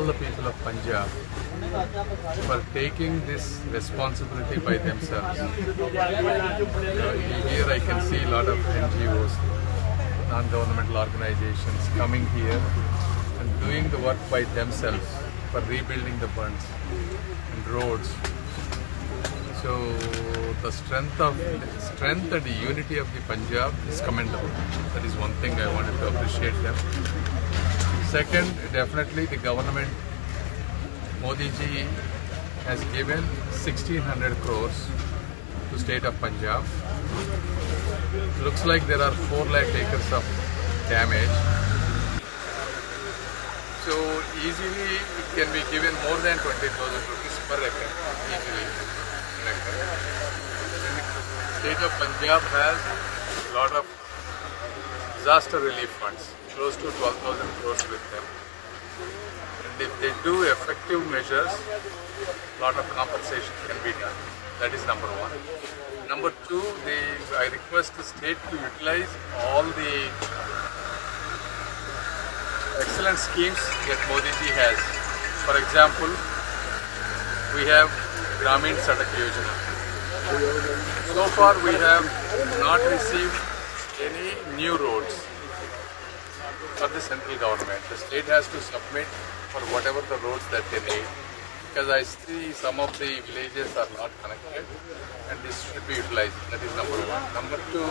all the people of Punjab for taking this responsibility by themselves. Here I can see a lot of NGOs, non-governmental organizations coming here and doing the work by themselves for rebuilding the bunds and roads. So the strength and the unity of the Punjab is commendable. That is one thing I wanted to appreciate them. Second, definitely the government, Modi ji has given 1600 crores to state of Punjab. Looks like there are 4 lakh acres of damage. So easily it can be given more than 20,000 rupees per acre, easily. State of Punjab has a lot of disaster relief funds, close to 12,000 crores with them. And if they do effective measures, a lot of compensation can be done. That is number one. Number two, I request the state to utilize all the excellent schemes that Modi ji has. For example, we have Gramin Sadak Yojana. So far we have not received any new roads for the central government. The state has to submit for whatever the roads that they need, because I see some of the villages are not connected and this should be utilized. That is number one. Number two,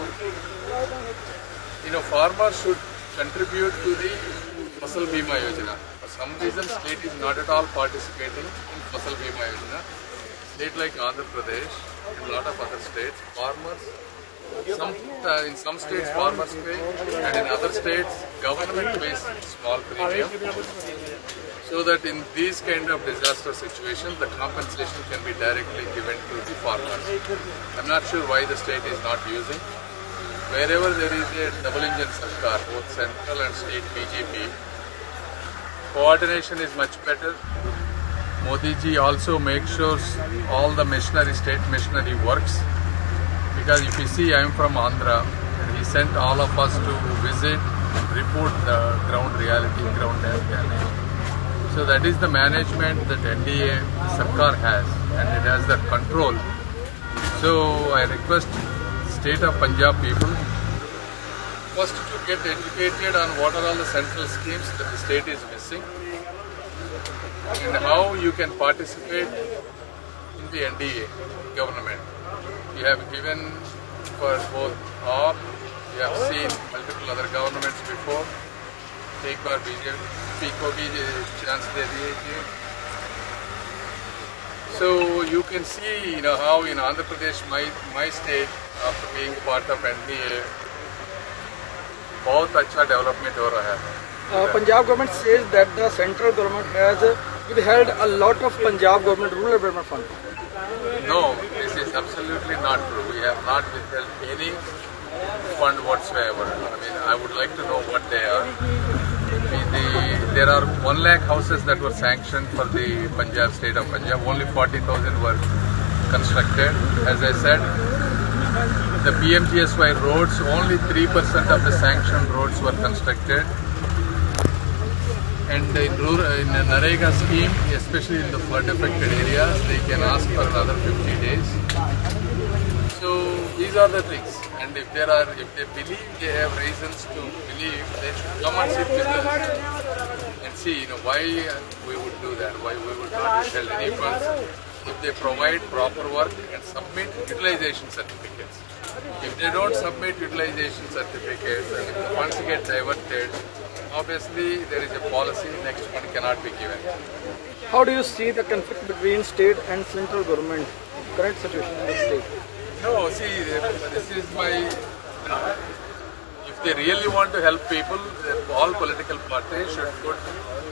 farmers should contribute to the Fasal Bima Yojana. For some reason, state is not at all participating in Fasal Bima Yojana. State like Andhra Pradesh and a lot of other states, farmers, in some states farmers pay, and in other states government pays small premium, so that in these kind of disaster situations the compensation can be directly given to the farmers. I'm not sure why the state is not using. Wherever there is a double engine sarkar, both central and state BJP, coordination is much better. Modi ji also makes sure all the machinery, state machinery works. Because if you see, I am from Andhra, and he sent all of us to visit and report the ground reality, ground reality. So that is the management that NDA Sarkar has, and it has that control. So I request state of Punjab people first to get educated on what are all the central schemes that the state is missing, and how you can participate in the NDA government. We have given for both AAP, we have seen multiple other governments before. एक बार BJP को भी chance दे दिए. So you can see, how in Andhra Pradesh, my state, after being part of NDA, बहुत अच्छा development हो रहा है. Punjab government says that the central government has withheld a lot of Punjab government rural development fund. No, this is absolutely not true. We have not withheld any fund whatsoever. I would like to know what they are. There are 1 lakh houses that were sanctioned for the Punjab, state of Punjab. Only 40,000 were constructed. As I said, the PMGSY roads, only 3% of the sanctioned roads were constructed. And in a NREGA scheme, especially in the flood-affected areas, they can ask for another 50 days. So these are the things. And if they believe they have reasons to believe, they should come and sit with us and see, why we would do that, why we would not withhold any funds. If they provide proper work and submit utilization certificates. If they don't submit utilization certificates and if the funds get diverted, obviously there is a policy, next fund cannot be given. How do you see the conflict between state and central government, current situation in the state? No, see, this is if they really want to help people, all political parties should put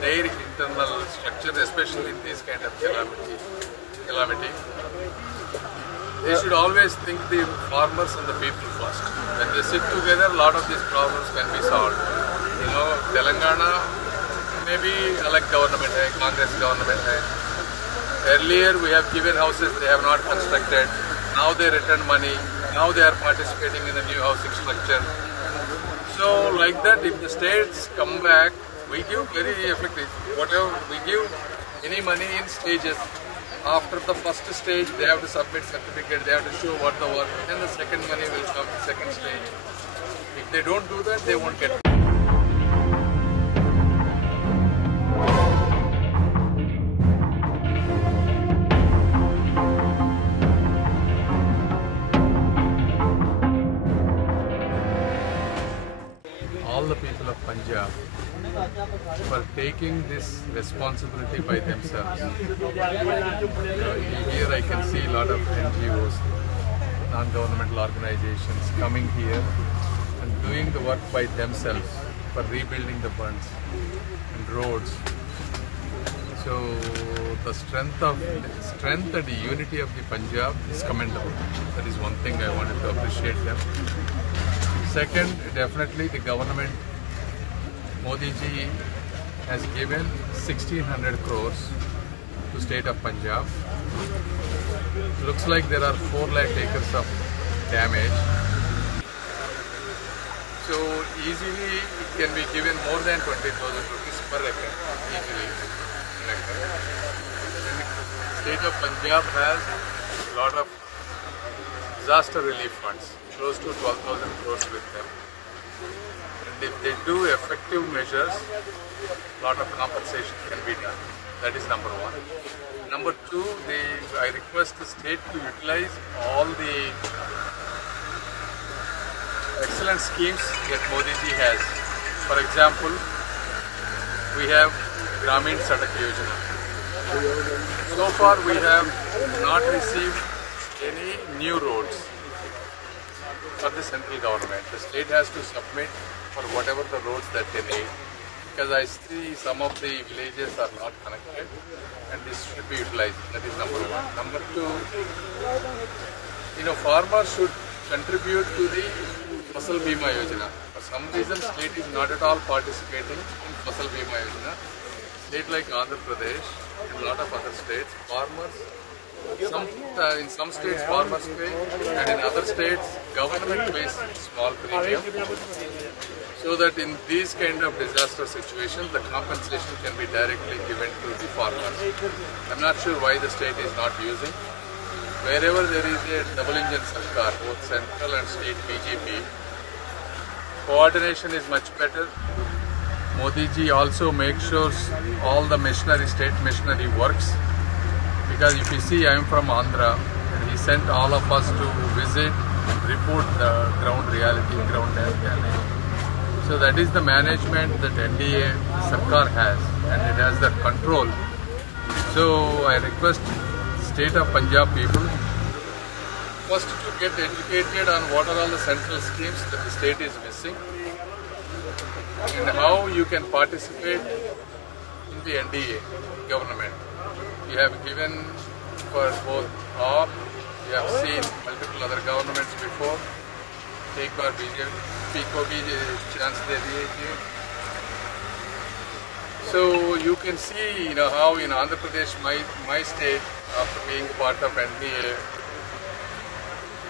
their internal structure, especially in this kind of calamity. They should always think the farmers and the people first. When they sit together, a lot of these problems can be solved. Telangana, maybe alag government hai, Congress government hai. Earlier we have given houses, they have not constructed. Now they return money. Now they are participating in the new housing structure. So like that, if the states come back We give very effective. Whatever we give any money in stages. After the first stage, they have to submit certificate. They have to show what the work. Then the second money will come. Second stage. If they don't do that, they won't get. All the people of Punjab for taking this responsibility by themselves. Here I can see a lot of NGOs, non-governmental organizations coming here and doing the work by themselves for rebuilding the bunds and roads. So the strength and the unity of the Punjab is commendable. That is one thing I wanted to appreciate them. Second, definitely the government, Modi ji has given 1600 crores to state of Punjab. Looks like there are 4 lakh acres of damage. So easily it can be given more than 20,000 rupees per acre. Easily. State of Punjab has a lot of disaster relief funds, close to 12,000 crores with them. And if they do effective measures, a lot of compensation can be done. That is number one. Number two, I request the state to utilize all the excellent schemes that Modi ji has. For example, we have Gramin Sadak Yojana. So far we have not received any new roads for the central government. The state has to submit for whatever the roads that they need, because I see some of the villages are not connected and this should be utilized. That is number one. Number two, farmers should contribute to the Fasal Bima Yojana. For some reason, state is not at all participating in Fasal Bima Yojana. State like Andhra Pradesh and a lot of other states, farmers, in some states farmers pay, and in other states government pays small premium, so that in these kind of disaster situations the compensation can be directly given to the farmers. I'm not sure why the state is not using. Wherever there is a double engine sarkar, both central and state BJP, coordination is much better. Modi ji also makes sure all the machinery, state machinery works. Because if you see, I am from Andhra, and he sent all of us to visit and report the ground reality, ground damage. So that is the management that NDA Sarkar has, and it has that control. So I request state of Punjab people first to get educated on what are all the central schemes that the state is missing, and how you can participate in the NDA government. We have given for both AAP, we have seen multiple other governments before. एक बार BJP को भी chance दे दिए थे. So you can see, how in Andhra Pradesh, my state, after being part of NDA,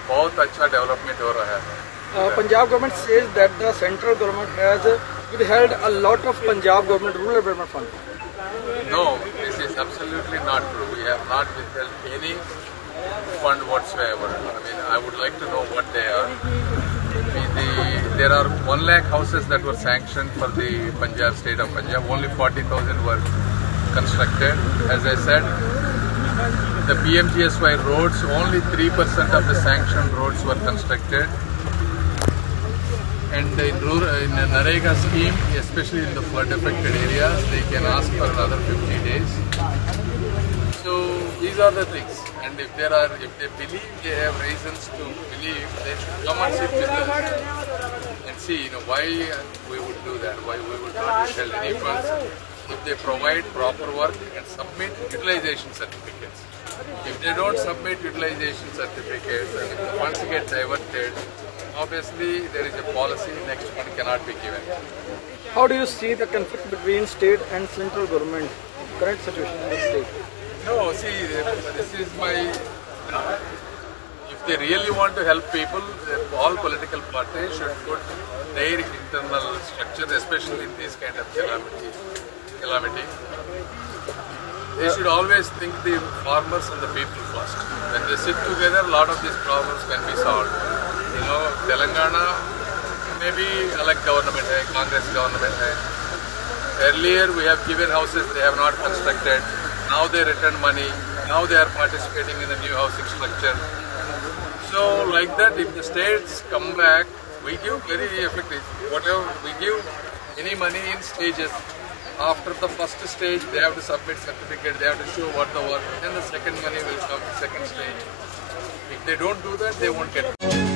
बहुत अच्छा development हो रहा है. Punjab government says that the central government has withheld a lot of Punjab government rural development fund. No, this is absolutely not true. We have not withheld any fund whatsoever. I mean, I would like to know what they are. There are 1 lakh houses that were sanctioned for the Punjab, state of Punjab. Only 40,000 were constructed. As I said, the PMGSY roads, only 3% of the sanctioned roads were constructed. And in Narega scheme, especially in the flood affected areas, they can ask for another 50 days. So these are the things. And if they believe, they have reasons to believe, they should come and sit with us and see, why we would do that, why we would not withhold any funds. If they provide proper work and submit utilization certificates. If they don't submit utilization certificates and if the funds get diverted, obviously there is a policy, next fund cannot be given. How do you see the conflict between state and central government, current situation in the state? No, see, this is my, if they really want to help people, all political parties should put their internal structure, especially in this kind of calamity. They should always think the farmers and the people first. When they sit together, a lot of these problems can be solved. You know, Telangana, maybe elect government hai, Congress government hai. Earlier we have given houses, they have not constructed. Now they return money. Now they are participating in the new housing structure. So like that, if the states come back, we give very effective. Whatever we give any money in stages. After the first stage, they have to submit certificate, they have to show what the work, and the second money will come, second stage. If they don't do that, they won't get it.